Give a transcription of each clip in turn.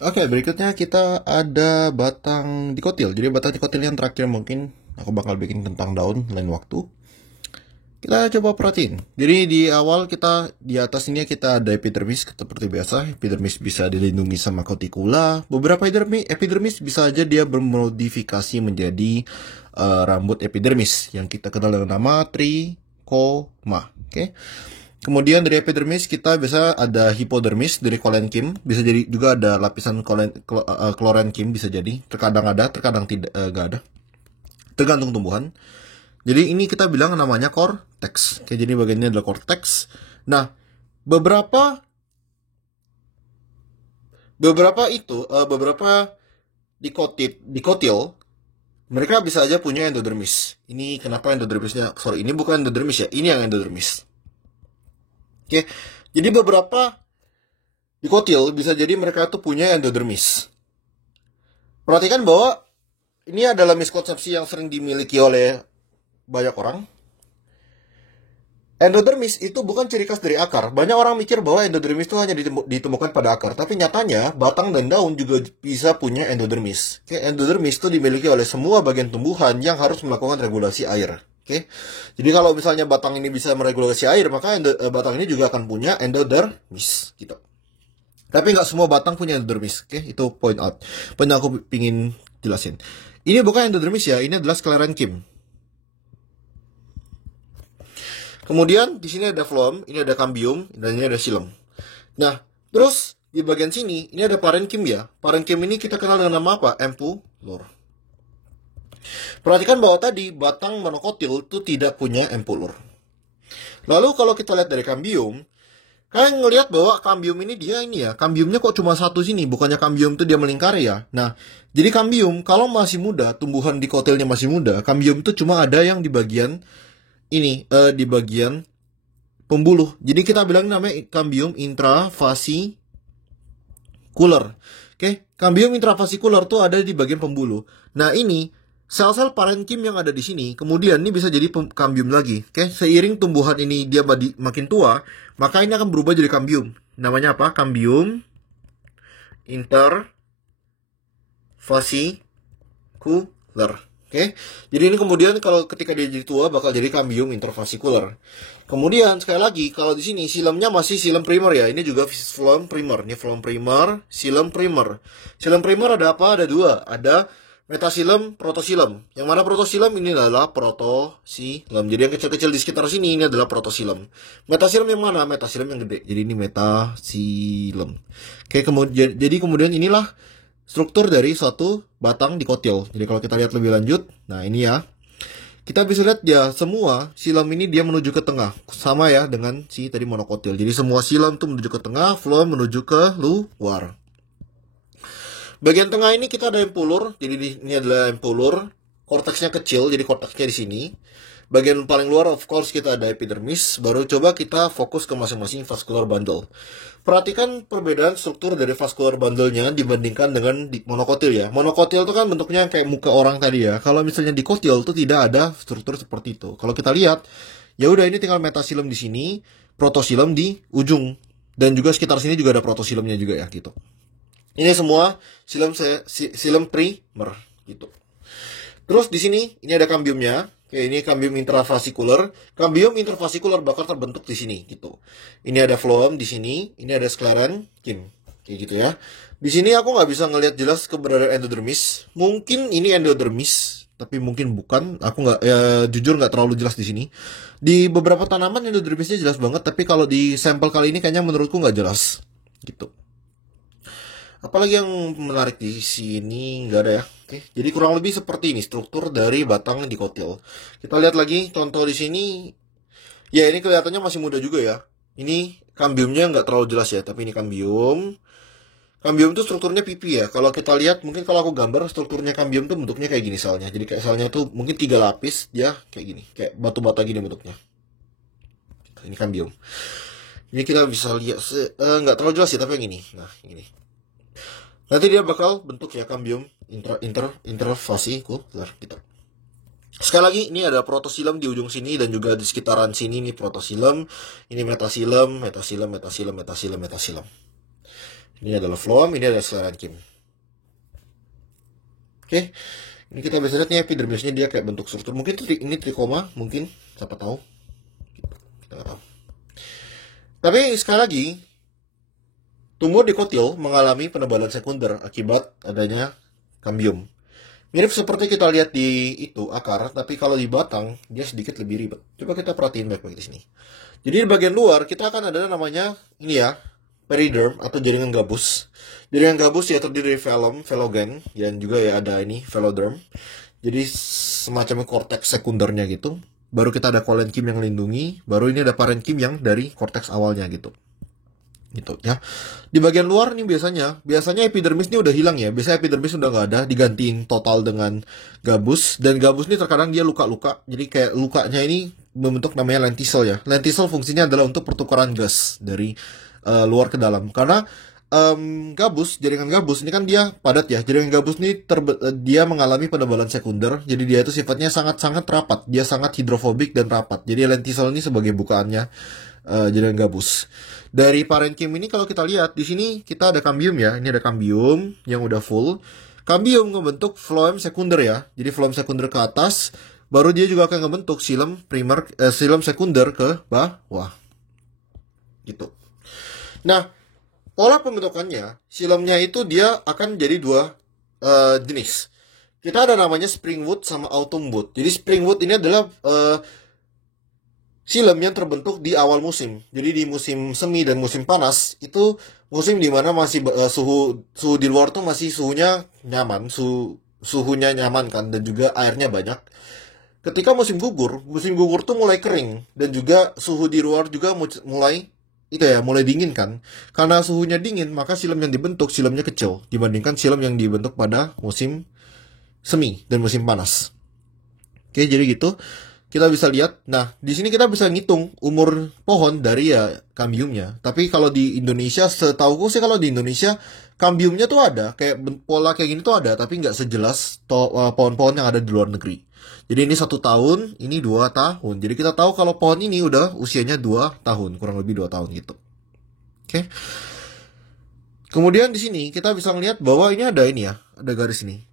Oke, berikutnya kita ada batang dikotil. Jadi batang dikotil yang terakhir mungkin aku bakal bikin tentang daun lain waktu. Kita coba perhatiin. Jadi di awal kita di atas ini kita ada epidermis seperti biasa. Epidermis bisa dilindungi sama kutikula. Beberapa epidermis bisa aja dia bermodifikasi menjadi rambut epidermis yang kita kenal dengan nama trichoma. Oke. Kemudian dari epidermis kita bisa ada hipodermis dari kolenkim, bisa jadi juga ada lapisan klorenkim bisa jadi, terkadang ada, terkadang tidak, nggak ada, tergantung tumbuhan. Jadi ini kita bilang namanya cortex. Oke, jadi bagian ini adalah cortex. Nah, beberapa beberapa dikotil mereka bisa aja punya endodermis. Ini kenapa endodermisnya? Sorry, ini bukan endodermis ya. Ini yang endodermis. Oke, jadi beberapa dikotil bisa jadi mereka tuh punya endodermis. Perhatikan bahwa ini adalah miskonsepsi yang sering dimiliki oleh banyak orang. Endodermis itu bukan ciri khas dari akar. Banyak orang mikir bahwa endodermis itu hanya ditemukan pada akar. Tapi nyatanya batang dan daun juga bisa punya endodermis. Oke, endodermis itu dimiliki oleh semua bagian tumbuhan yang harus melakukan regulasi air. Oke, jadi kalau misalnya batang ini bisa meregulasi air, maka batang ini juga akan punya endodermis. Gitu. Tapi nggak semua batang punya endodermis. Oke, itu point out. Poin aku pingin jelasin. Ini bukan endodermis ya, ini adalah sclerenchyme. Kemudian di sini ada phloem, ini ada cambium, dan ini ada xylem. Nah, terus di bagian sini ini ada parenchyme ya. Parenchyme ini kita kenal dengan nama apa? Ampullor. Perhatikan bahwa tadi batang monokotil itu tidak punya ampullor. Lalu kalau kita lihat dari cambium, kalian ngelihat bahwa cambium ini dia ini ya, cambiumnya kok cuma satu sini, bukannya cambium itu dia melingkari ya. Nah, jadi cambium kalau masih muda, tumbuhan dikotilnya masih muda, cambium itu cuma ada yang di bagian ini, di bagian pembuluh. Jadi kita bilang namanya cambium intravasikular. Oke, cambium intravasikular tuh ada di bagian pembuluh. Nah, ini sel-sel parenchyme yang ada di sini, kemudian ini bisa jadi cambium lagi. Oke, seiring tumbuhan ini dia makin tua, maka ini akan berubah jadi cambium. Namanya apa? Cambium intervasikular. Oke, jadi ini kemudian kalau ketika dia jadi tua bakal jadi cambium intervasikular. Kemudian sekali lagi kalau di sini silemnya masih silem primer ya. Ini juga phloem primer. Ini phloem primer, silem primer. Silem primer ada apa? Ada dua. Ada metasilem, protosilem. Yang mana protosilem ini adalah protosilem. Jadi yang kecil-kecil di sekitar sini ini adalah protosilem. Metasilem yang mana? Metasilem yang gede. Jadi ini metasilem. Oke, kemudian inilah struktur dari suatu batang dikotil. Jadi kalau kita lihat lebih lanjut, nah ini ya. Kita bisa lihat ya, semua silam ini dia menuju ke tengah. Sama ya dengan si tadi monokotil. Jadi semua silam tuh menuju ke tengah, phloem menuju ke luar. Bagian tengah ini kita ada ampullor. Jadi ini adalah ampullor. Korteksnya kecil, jadi korteksnya di sini. Bagian paling luar of course kita ada epidermis. Baru coba kita fokus ke masing-masing vascular bundle. Perhatikan perbedaan struktur dari vascular bundle-nya dibandingkan dengan di monokotil ya. Monokotil itu kan bentuknya kayak muka orang tadi ya. Kalau misalnya dikotil itu tidak ada struktur seperti itu. Kalau kita lihat, ya udah ini tinggal metasilem di sini, protosilem di ujung, dan juga sekitar sini juga ada protosilemnya juga ya gitu. Ini semua silem primer gitu. Terus di sini ini ada cambiumnya. Oke, ini cambium intravasikular. Cambium intravasikular bakal terbentuk di sini gitu. Ini ada phloem di sini, ini ada sclerenchyme. Kayak gitu ya. Di sini aku nggak bisa ngelihat jelas keberadaan endodermis. Mungkin ini endodermis, tapi mungkin bukan. Aku nggak ya, jujur nggak terlalu jelas di sini. Di beberapa tanaman endodermisnya jelas banget, tapi kalau di sampel kali ini kayaknya menurutku nggak jelas. Gitu. Apalagi yang menarik di sini nggak ada ya. Oke, jadi kurang lebih seperti ini struktur dari batang dikotil. Kita lihat lagi contoh di sini. Ya ini kelihatannya masih muda juga ya. Ini cambiumnya nggak terlalu jelas ya, tapi ini cambium. Cambium itu strukturnya pipi ya. Kalau kita lihat, mungkin kalau aku gambar strukturnya cambium tuh bentuknya kayak gini selnya. Jadi kayak selnya tuh mungkin 3 lapis, dia kayak gini, kayak batu-bata gini bentuknya. Ini cambium. Ini kita bisa lihat nggak terlalu jelas ya, tapi yang ini. Nah, ini. Nanti dia bakal bentuk ya cambium intervasikular gitu. Sekali lagi ini ada protosilem di ujung sini dan juga di sekitaran sini ini protosilem, ini metasilem. Ini adalah phloem, ini adalah sclerenchyme. Oke. Ini kita bisa lihat nih epidermisnya dia kayak bentuk struktur. Mungkin ini trikoma, mungkin siapa tahu. Kita nggak tahu. Tapi sekali lagi, tumor dikotil mengalami penebalan sekunder akibat adanya kambium. Mirip seperti kita lihat di itu akar, tapi kalau di batang dia sedikit lebih ribet. Coba kita perhatiin baik-baik di sini. Jadi di bagian luar kita akan ada namanya ini ya, periderm atau jaringan gabus. Jaringan gabus ya terdiri dari velum, velogen, dan juga ya ada ini veloderm. Jadi semacam korteks sekundernya gitu. Baru kita ada kolenkim yang melindungi, baru ini ada parenkim yang dari korteks awalnya gitu. Gitu ya. Di bagian luar nih biasanya epidermis ini udah hilang ya. Biasanya epidermis udah nggak ada, digantiin total dengan gabus, dan gabus ini terkadang dia luka-luka. Jadi kayak lukanya ini membentuk namanya lentisel ya. Lentisel fungsinya adalah untuk pertukaran gas dari luar ke dalam. Karena jaringan gabus ini kan dia padat ya. Jaringan gabus ini dia mengalami penebalan sekunder. Jadi dia itu sifatnya sangat-sangat rapat. Dia sangat hidrofobik dan rapat. Jadi lentisel ini sebagai bukaannya jaringan gabus. Dari parenkim ini kalau kita lihat di sini kita ada kambium ya. Ini ada kambium yang udah full. Kambium ngebentuk phloem sekunder ya. Jadi phloem sekunder ke atas, baru dia juga akan ngebentuk xilem primer, xilem sekunder ke bawah. Gitu. Nah, pola pembentukannya, xilem-nya itu dia akan jadi dua jenis. Kita ada namanya springwood sama autumnwood. Jadi springwood ini adalah xilem yang terbentuk di awal musim. Jadi di musim semi dan musim panas itu musim dimana masih suhu di luar tuh masih suhunya nyaman, suhunya nyaman kan, dan juga airnya banyak. Ketika musim gugur tuh mulai kering, dan juga suhu di luar juga mulai dingin kan. Karena suhunya dingin, maka xilem yang dibentuk xilemnya kecil dibandingkan xilem yang dibentuk pada musim semi dan musim panas. Oke, jadi gitu. Kita bisa lihat, nah di sini kita bisa ngitung umur pohon dari ya kambiumnya. Tapi kalau di Indonesia, setahuku sih kalau di Indonesia kambiumnya tuh ada, kayak pola kayak gini tuh ada, tapi nggak sejelas pohon-pohon yang ada di luar negeri. Jadi ini 1 tahun, ini 2 tahun. Jadi kita tahu kalau pohon ini udah usianya 2 tahun, kurang lebih 2 tahun gitu. Oke. Kemudian di sini kita bisa melihat bahwa ini ada garis ini.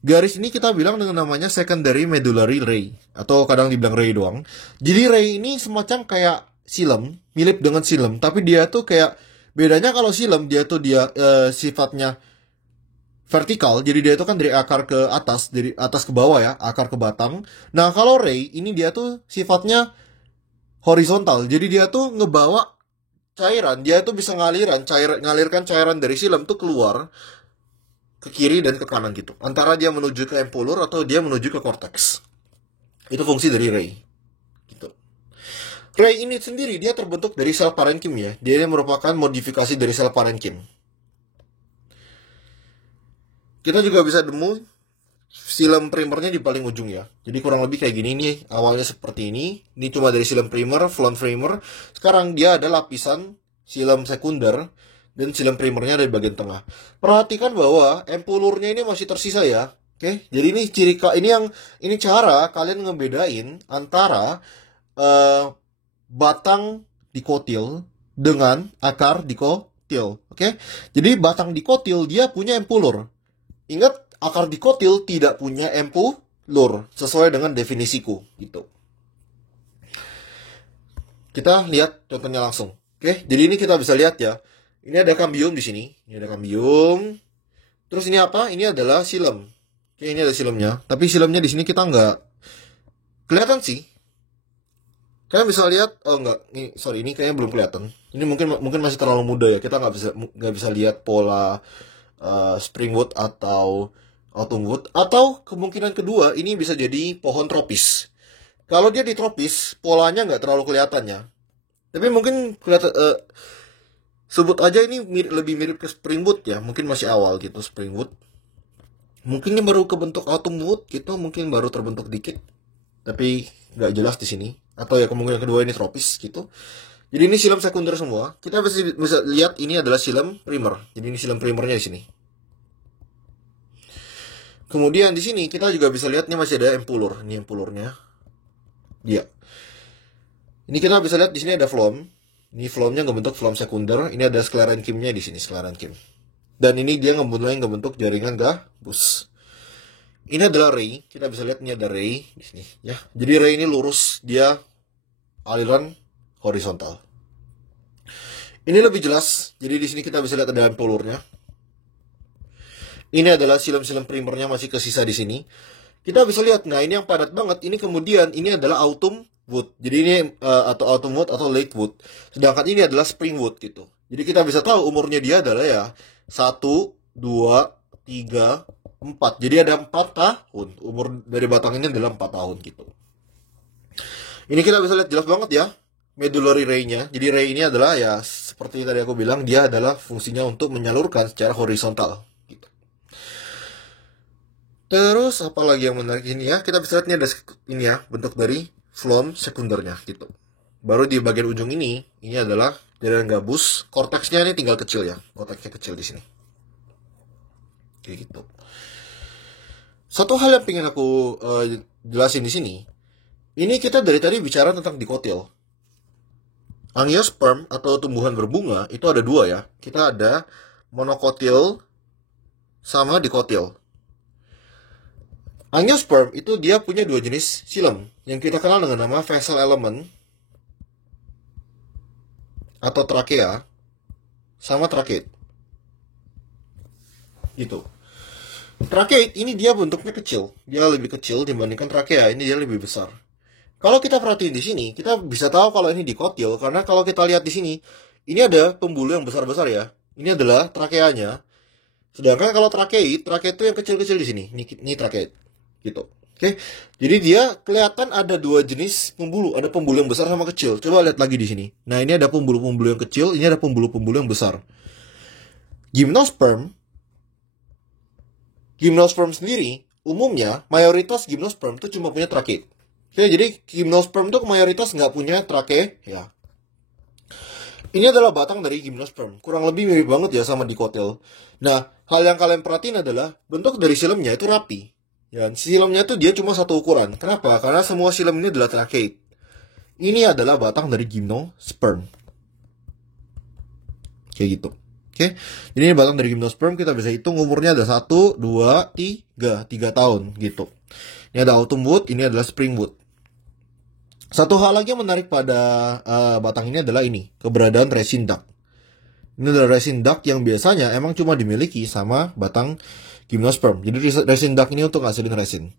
Garis ini kita bilang dengan namanya secondary medullary ray, atau kadang dibilang ray doang. Jadi ray ini semacam kayak xilem, mirip dengan xilem, tapi dia tuh kayak bedanya kalau xilem dia sifatnya vertikal, jadi dia itu kan dari akar ke atas, dari atas ke bawah ya, akar ke batang. Nah, kalau ray ini dia tuh sifatnya horizontal, jadi dia tuh ngebawa cairan, dia tuh bisa ngalirkan cairan dari xilem tuh keluar ke kiri dan ke kanan gitu. Antara dia menuju ke empulur atau dia menuju ke korteks. Itu fungsi dari ray. Gitu. Ray ini sendiri dia terbentuk dari sel parenkim ya. Dia merupakan modifikasi dari sel parenkim. Kita juga bisa temu xilem primernya di paling ujung ya. Jadi kurang lebih kayak gini nih. Awalnya seperti ini. Ini cuma dari xilem primer, phloem primer. Sekarang dia ada lapisan xilem sekunder dan xilem primernya dari bagian tengah. Perhatikan bahwa empulurnya ini masih tersisa ya. Oke, jadi ini cara kalian ngebedain antara batang dikotil dengan akar dikotil. Oke, jadi batang dikotil dia punya empulur. Ingat, akar dikotil tidak punya empulur sesuai dengan definisiku gitu. Kita lihat contohnya langsung. Oke, jadi ini kita bisa lihat ya. Ini ada kambium di sini. Ini ada kambium. Terus ini apa? Ini adalah xilem. Oke, ini ada xilemnya. Tapi xilemnya di sini kita nggak kelihatan sih. Kalian bisa lihat? Oh enggak. Ini kayaknya belum kelihatan. Ini mungkin masih terlalu muda ya. Kita nggak bisa lihat pola springwood atau autumnwood. Atau kemungkinan kedua ini bisa jadi pohon tropis. Kalau dia di tropis, polanya nggak terlalu kelihatannya. Tapi mungkin kelihatan. Sebut aja ini lebih mirip ke springwood ya. Mungkin masih awal gitu springwood. Mungkin ini baru kebentuk autumnwood gitu. Mungkin baru terbentuk dikit. Tapi nggak jelas di sini. Atau ya kemungkinan kedua ini tropis gitu. Jadi ini xilem sekunder semua. Kita bisa lihat ini adalah xilem primer. Jadi ini xilem primernya di sini. Kemudian di sini kita juga bisa lihat ini masih ada empulur. Ini empulurnya. Dia. Ini kita bisa lihat di sini ada phloem. Ini flownya ngebentuk flow sekunder. Ini ada sclerenkimnya di sini, sclerenkim. Dan ini dia ngebentuk jaringan gabus. Ini adalah ray. Kita bisa lihat ini ada ray di sini ya. Jadi ray ini lurus, dia aliran horizontal. Ini lebih jelas. Jadi di sini kita bisa lihat ada empolurnya. Ini adalah silem-silem primernya masih kesisa di sini. Kita bisa lihat, nah ini yang padat banget. Ini kemudian ini adalah autumn wood. Jadi ini atau autumn wood atau late wood. Sedangkan ini adalah spring wood gitu. Jadi kita bisa tahu umurnya dia adalah ya 1, 2, 3, 4. Jadi ada 4 tahun. Umur dari batang ini adalah 4 tahun gitu. Ini kita bisa lihat jelas banget ya medullary ray-nya. Jadi ray ini adalah ya seperti tadi aku bilang, dia adalah fungsinya untuk menyalurkan secara horizontal gitu. Terus apa lagi yang menarik ini ya? Kita bisa lihat ini ada ini ya bentuk dari phloem sekundernya gitu. Baru di bagian ujung ini adalah jaringan gabus. Korteksnya ini tinggal kecil ya. Korteksnya kecil di sini. Kayak gitu. Satu hal yang pengen aku jelasin di sini. Ini kita dari tadi bicara tentang dikotil. Angiosperm atau tumbuhan berbunga itu ada dua ya. Kita ada monokotil sama dikotil. Angiosperm itu dia punya dua jenis silem yang kita kenal dengan nama vessel element atau trakea sama trachete. Gitu. Trachete ini dia bentuknya kecil, dia lebih kecil dibandingkan trakea, ini dia lebih besar. Kalau kita perhatiin di sini, kita bisa tahu kalau ini dikotil karena kalau kita lihat di sini, ini ada pembuluh yang besar-besar ya. Ini adalah trakeanya. Sedangkan kalau trachete itu yang kecil-kecil di sini. Ini trachete. Gitu. Oke. Jadi dia kelihatan ada dua jenis pembuluh, ada pembuluh yang besar sama kecil. Coba lihat lagi di sini. Nah, ini ada pembuluh-pembuluh yang kecil, ini ada pembuluh-pembuluh yang besar. Gymnosperm sendiri umumnya mayoritas gymnosperm itu cuma punya trachete. Oke, jadi gymnosperm itu mayoritas nggak punya trachea ya. Ini adalah batang dari gymnosperm. Kurang lebih mirip banget ya sama dikotil. Nah, hal yang kalian perhatiin adalah bentuk dari silemnya itu rapi. Ya, silemnya tuh dia cuma satu ukuran. Kenapa? Karena semua silem ini adalah trachete. Ini adalah batang dari gymnosperm. Kayak gitu. Oke. Jadi ini batang dari gymnosperm, kita bisa hitung umurnya ada 1, 2, 3 tahun gitu. Ini ada autumn wood, ini adalah spring wood. Satu hal lagi yang menarik pada batang ini adalah ini, keberadaan resin duct. Ini adalah resin duct yang biasanya emang cuma dimiliki sama batang gymnosperm. Jadi resin duct ini untuk ngasilin resin.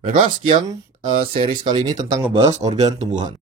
Baiklah, sekian series kali ini tentang ngebahas organ tumbuhan.